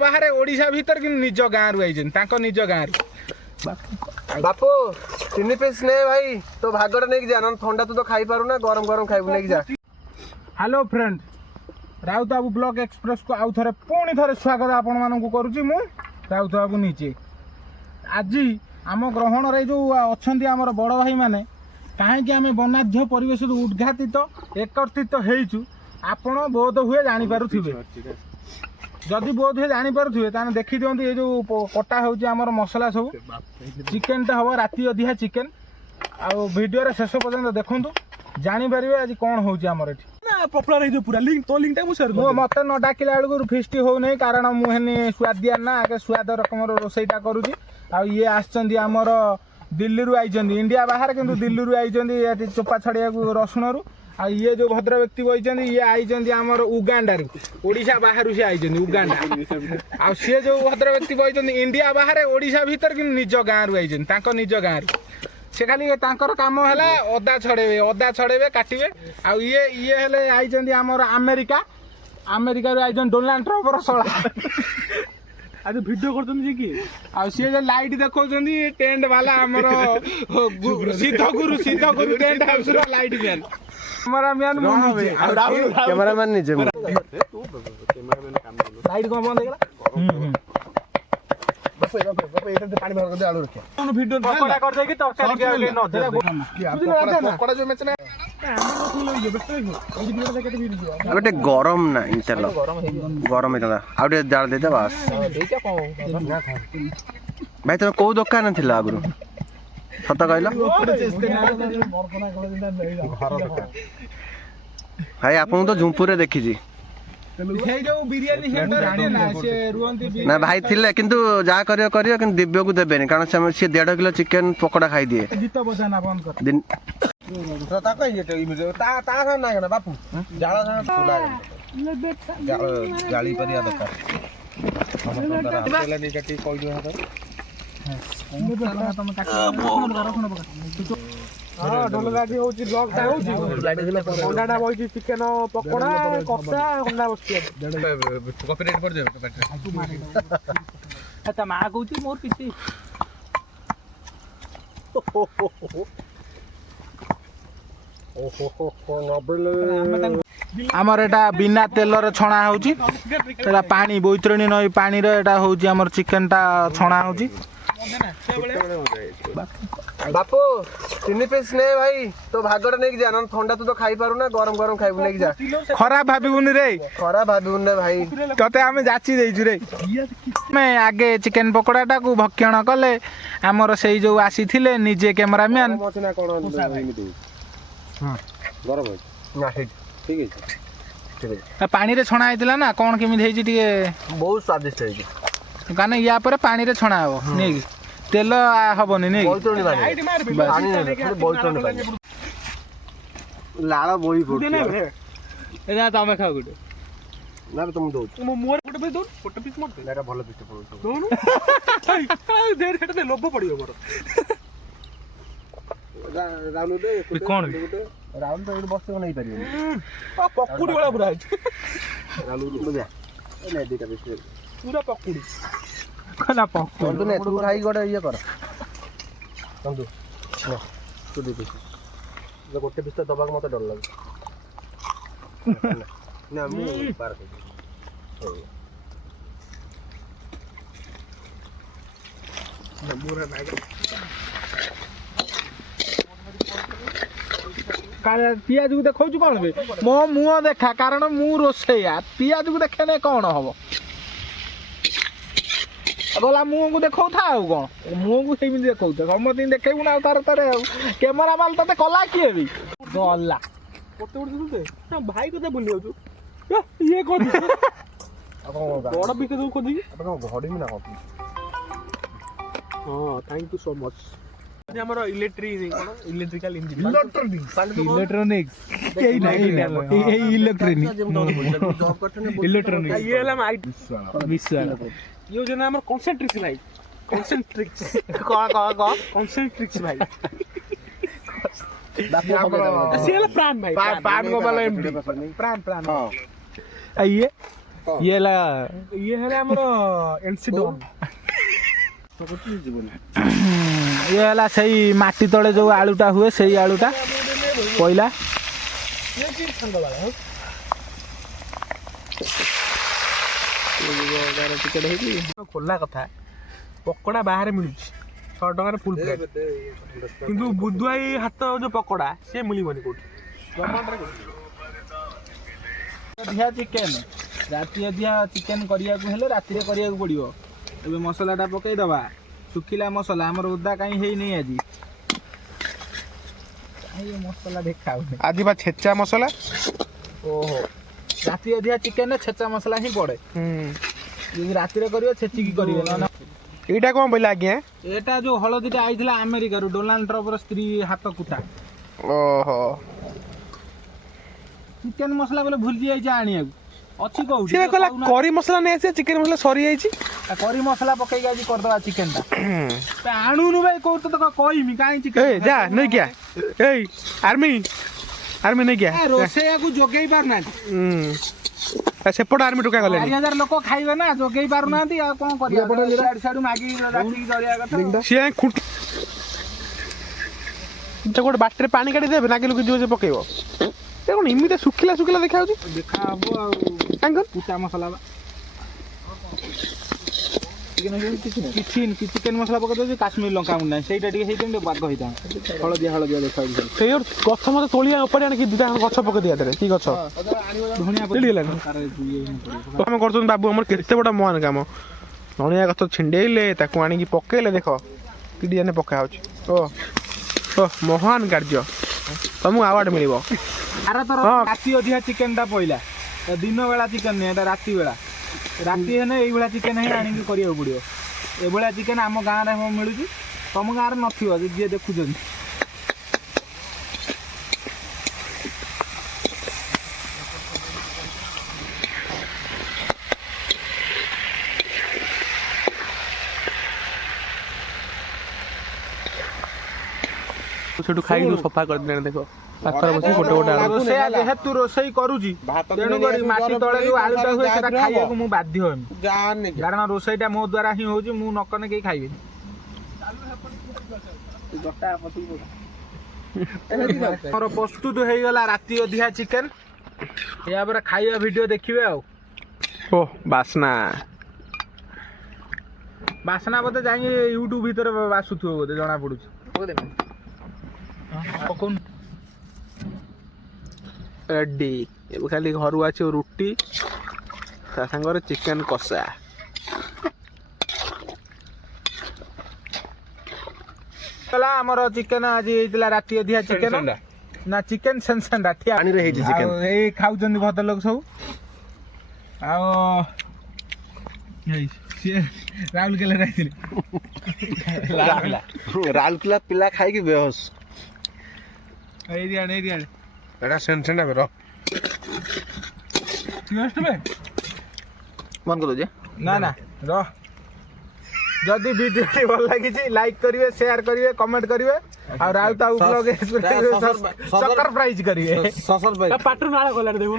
बाहर ओडिशा भीतर कि निज गाँव रु आई निज गाँव बापू 3 पीस ने भाई तो भागड़ नहीं जा ना ठंडा तू तो खाई पारू ना गरम गरम खाइबू नहीं जा। हेलो फ्रेंड राउत बाबू ब्लॉग एक्सप्रेस को आउ थे पुणी थे स्वागत आपण मानक करुच्ची मु राउत बाबू नीचे आज आम ग्रहण रे जो अच्छा आमर बड़ भाई मैंने कहीं आम वनाध्य परिवेश उद्घाटित एकत्रित होइचु आपण बोध हुए जानीपारे जदि बोध हुए जानीपारे ताने देखी दिखते ये जो कटा होमर मसला सब चिकेन टा हम राति अधिका चिकेन आउ वीडियो शेष पर्यंत देखूँ जानीपर आज कौन होमर ये पूरा लिंक तो लिंक मत न डाकिला बेलू फिस्ट हो नहीं कारण मुझे स्वादिया ना आगे स्वाद रकम रोसईटा करुँची ये आमर दिल्ली रू आई इंडिया बाहर किंतु दिल्ली रू आई चोपा छड़िया रसुण रू आ ये जो भद्र व्यक्ति बही ये आई आमर उगांडा ओडिशा बाहर से आई उगांडा आ सी जो भद्र व्यक्ति बही इंडिया बाहर ओडिशा भीतर कि निज गाँव रू आई निज गाँव से खाली काम है अदा छड़ेबे काटे आ ये हेले आई आमर अमेरिका अमेरिका रू आई डोनाल्ड ट्रम्प शला आज वीडियो करछन कि आ सी जे लाइट देखौ टेंट वाला हमर सिद्ध गुरु टेंट हाउस रो लाइट मैन हमारा मैन कैमरामैन नीचे लाइट को बंद गेला पानी भर कर आलू रखे वीडियो पकोड़ा कर दे कि तरकारी के न दे पकोड़ा जो मैच ना गोटे गरम ना इंटरलो गरम इतना आउटे जाल दे दे बस भाई तुम को दुकान थिला आगु सत कहलो भाई आपन तो झुंपुरे देखि जी ना भाई थिले किंतु जा करियो किंतु दिव्य को देबेनी कारण से 1.5 किलो चिकन पकोड़ा खाई दिए दिन ता कहि जेते इमे ता ता ना ना बापू जाला चुला जाली परिया दरकार हमर द्वारा हटेला नहीं काटी कोइ जो हां ढोलगाजी होची ब्लॉग ता होची अंडाडा बहिची चिकन पकोड़ा कच्चा अंडा बसती कॉपीराइट कर दे अच्छा मा कहूची मोर किसी आमर एटा बिना तेलर छणा होची एटा पानी बैतरणी नई पानी रे एटा होची आमर चिकन टा छणा होची बापू 3 पीस ने भाई तो भागड़ नहीं जा ना ठंडा तू तो खाई पारू ना गरम गरम खाइबू नहीं जा खराब भाबिबुनी रे खराब भाबिबुनी रे भाई तते आमे जाची देइछु रे मैं आगे चिकन पकोड़ा टा को भक्षण कले आमर सेई जो आसीथिले निजे कैमरामैन मचना कोन हां गरम है ना ठीक है ठीक है पानी रे छणा आइतिला ना कोन केमि देइछि टिके बहुत स्वादिष्ट है काने या पर पानी रे छणा हो नै कि तेल हबनी नै बोलतोनी पानी पानी बोलतोनी पानी लाळ बोई फुट एना तमे खाओ गुटे ना तुम दो मो मोर फोटो पे दो फोटो पीस मत एटा भलो पीस पड़ो दोनु देर खेट दे लोभ पड़ियो मोर राउंड दे कोन राउंड तो एड बस नहीं परियो आ पकुड़ी वाला पूरा राउंड बुझा ए ले दीटा पीस पूरा पकुड़ी खला पक तू ने तू खाई गोटे ये कर तंदु ना तू दे पीस जो गोटे पीस तो दबा के मते डर लागे ना मु पार कर नमूरा नाग पियाज को देखौ कौन बे मो मुह देखा कारण मु रोसैया पियाज को देखे ने कौन हबो बोला मुह को देखौ था आ कौन मुह को सेमि देखौ था समति देखेबु ना तार तारे कैमरा माल तते कला किए भी गल्ला फोटो उड़ दे ना भाई को भूली जाऊ ये कोन बड़ा बिके दो को दी अपन घड़ी में ना हो हां थैंक यू सो मच हमर इलेक्ट्रिकल इंजीन इलेक्ट्रॉनिक्स यही नहीं इलेक्ट्रॉनिक ये हला आईटी विश्वाल यो जना हमर कंसंट्रिक्स भाई कंसंट्रिक्स कंसंट्रिक्स भाई सेल प्राण भाई प्राण को वाला एमडी प्राण हां आइए ଇଏ ହେଲା ଇଏ ହେଲେ ଆମର ଏନସି ଡନ୍। ଇଏ ହେଲା ସେଇ ମାଟି ତଳେ ଯୋଉ ଆଳୁଟା ହୁଏ ସେଇ ଆଳୁଟା ପଇଲା। ଖୋଲା କଥା ପକୋଡା ବାହାରେ ମିଳୁଛି 6 ଟଙ୍କାରେ ଫୁଲ ପ୍ଲେଟ୍, କିନ୍ତୁ ବୁଧୁଆଇ ହାତ ଯୋଉ ପକୋଡା ସେ ମିଳିବନି କୋଉଠି। ଅଧିଆ ଚିକେନ ରାତି ଅଧିଆ ଚିକେନ କରିବାକୁ ହେଲେ ରାତିରେ କରିବାକୁ ପଡିବ। ଏବେ ମସଲାଟା ପକେଇଦବା, ଶୁଖିଲା ମସଲା ଆମର ଓଦା କାହିଁ ହେଇନି ଆଜି। କାହିଁ ମସଲା ଦେଖାଉନି ଆଜି ବା ଛେଚା ମସଲା। ଓହୋ ରାତି ଅଧିଆ ଚିକେନରେ ଛେଚା ମସଲା ହିଁ ପଡେ। ଯଦି ରାତିରେ କରିବେ ଛେଚିକି କରିବେ। ନହେଲେ ଏଇଟା କଣ ବୋଇଲେ ଆଜ୍ଞା? ଏଟା ଯୋଉ ହଳଦୀଟା ଆଇଥିଲା ଆମେରିକାରୁ ଡୋନାଲ୍ଡ ଟ୍ରମ୍ପର ସ୍ତ୍ରୀ ହାତ କୁଟା। ଓହୋ ଚିକେନ ମସଲା ବୋଲେ ଭୁଲି ଯାଇଛି ଆଣିବାକୁ। ଅଛି କୋଉଠି? ସେ କହିଲା କରି ମସଲା ନେଇ ଆସିବା, ଚିକେନ ମସଲା ସରିଯାଇଛି। କରି ମସଲା ପକେଇକି ଆଜି କରିଦବା ଚିକେନଟା। ଆଣୁନୁ ଭାଇ କୋଉଠି ତ କହିମି କାହିଁ ଚିକେନ। ଏ ଯା ନେଇକି ଆ। ଏଇ ଆର୍ମି ନେଇକି ଆ। ରୋଷେଇଆକୁ ଯୋଗେଇ ପାରୁନାହାନ୍ତି। ସେପଟ ଆର୍ମି ଟୋକା ଗଲେଣି। 4000 ଲୋକ ଖାଇବେ ନା, ଯୋଗେଇ ପାରୁନାହାନ୍ତି। ଆଉ କଣ କରିବା? ସିଆଡୁ ମାଗିକି ରାତିକି ଜଳିବା କଥା। ସିଏ ଗୋଟେ ବାଟିରେ ପାଣି କାଢି ଦେବେ, ନାଗିଲୁ କିଛି ଯିବ ପକେଇବ। ଏ କଣ ଏମିତି ଶୁଖିଲା ଶୁଖିଲା ଦେଖା ଯାଉଛି? ଦେଖା ହବ ଆଉ କୁଟା ମସଲା ବା। କିଛି ଚିକେନ ମସଲା ପକେଇ ଦଉଛି, କାଶ୍ମୀର ଲଙ୍କା ଗୁଣ୍ଡ ନାହିଁ। ସେଇଟା ଟିକେ ହେଇଥାନ୍ତା ଟିକେ ବାଗ ହେଇଥାନ୍ତା। ହଳଦିଆ ଦେଖାଯାଉଛି। ସେଇ ଗଛ ମତେ ତୋଳିଆ ଉପରେ ଆଣିକି ଦିଟା ଗଛ ପକେଇ ଦିଆ ଦେରେ। କି ଗଛ? ଧଣିଆ କାମ କରୁଛନ୍ତି ବାବୁ, ଆମର କେତେ ବଡ ମହାନ କାମ। ଧଣିଆ ଗଛ ଛିଣ୍ଡେଇଲେ ତାକୁ ଆଣିକି ପକେଇଲେ, ଦେଖ କି ଡିଜାଇନ ପକା ହଉଛି। ଓ ମହାନ କାର୍ଯ୍ୟ, ତମକୁ ଆୱାର୍ଡ ମିଳିବ। ରାତି ଅଧିକା ଚିକେନଟା ପଇଲା। ଦିନ ବେଳା ଚିକେନ ନୁହେଁ, ଏଟା ରାତି ବେଳା। ରାତି ହେଲେ ଏଇଭଳିଆ ଚିକେନ ହିଁ ଆଣିକି କରିବାକୁ ପଡିବ। ଏଭଳିଆ ଚିକେନ ଆମ ଗାଁରେ ମିଳୁଛି, ତମ ଗାଁରେ ନଥିବ ଯିଏ ଦେଖୁଛନ୍ତି। ସେଠୁ ଖାଇକି ସଫା କରିଦେଲେଣି। ଦେଖ ପାଖରେ ବସି ଗୋଟେ ଗୋଟେ ଆଳୁ। ରୋଷେଇଆ ଯେହେତୁ ରୋଷେଇ କରୁଛି, ତେଣୁକରି ମାଟି ତଳେ ଯୋଉ ଆଳୁଟା ହୁଏ ସେଟା ଖାଇବାକୁ ମୁଁ ବାଧ୍ୟ ହେବି। କାରଣ ରୋଷେଇଟା ମୋ ଦ୍ୱାରା ହିଁ ହଉଛି, ମୁଁ ନକଲେ କେହି ଖାଇବେନି। ଆମର ପ୍ରସ୍ତୁତ ହେଇଗଲା ରାତି ଅଧିଆ ଚିକେନ। ଏହା ପରେ ଖାଇବା ଭିଡିଓ ଦେଖିବେ ଆଉ। ଓ ବାସ୍ନା ବୋଧେ ଯାଇକି ୟୁଟ୍ୟୁବ ଭିତରେ ବାସୁଥିବ ବୋଧେ, ଜଣା ପଡୁଛି। ରେଡି। ଏବେ ଖାଲି ଘରୁ ଆସିବ ରୁଟି, ତା ସାଙ୍ଗରେ ଚିକେନ କଷା। ଆମର ଚିକେନ ଆଜି ହେଇଥିଲା ରାତି ଅଧିଆ ଚିକେନ ନା ଚିକେନ ସେନ୍ସେଣ୍ଡା ଠିଆ ପାଣିରେ ହେଇଛି ଚିକେନ। ଏଇ ଖାଉଛନ୍ତି ଭଦ୍ରଲୋକ ସବୁ। ଆଉ ସିଏ ରାଉରକେଲାରେ ଆସିଥିଲେ। ରାଉରକେଲା ପିଲା ଖାଇକି ବେହୋସ। ଏଇଆଡେ ଏଟା ସେନ୍ସେଣ୍ଡା ବେର ବନ୍ଦ କରିଦଉଛି। ନା ରହ। ଯଦି ଭିଡ଼ିଓଟି ଭଲ ଲାଗିଛି ଲାଇକ୍ କରିବେ, ସେୟାର କରିବେ, କମେଣ୍ଟ କରିବେ। ଆଉ ରାଉତ ବ୍ଲଗ ସବସ୍କ୍ରାଇବ୍ କରିବେ। ପାଟିରୁ ନାଳ ଗଲାରେ ଦେଖୁନ।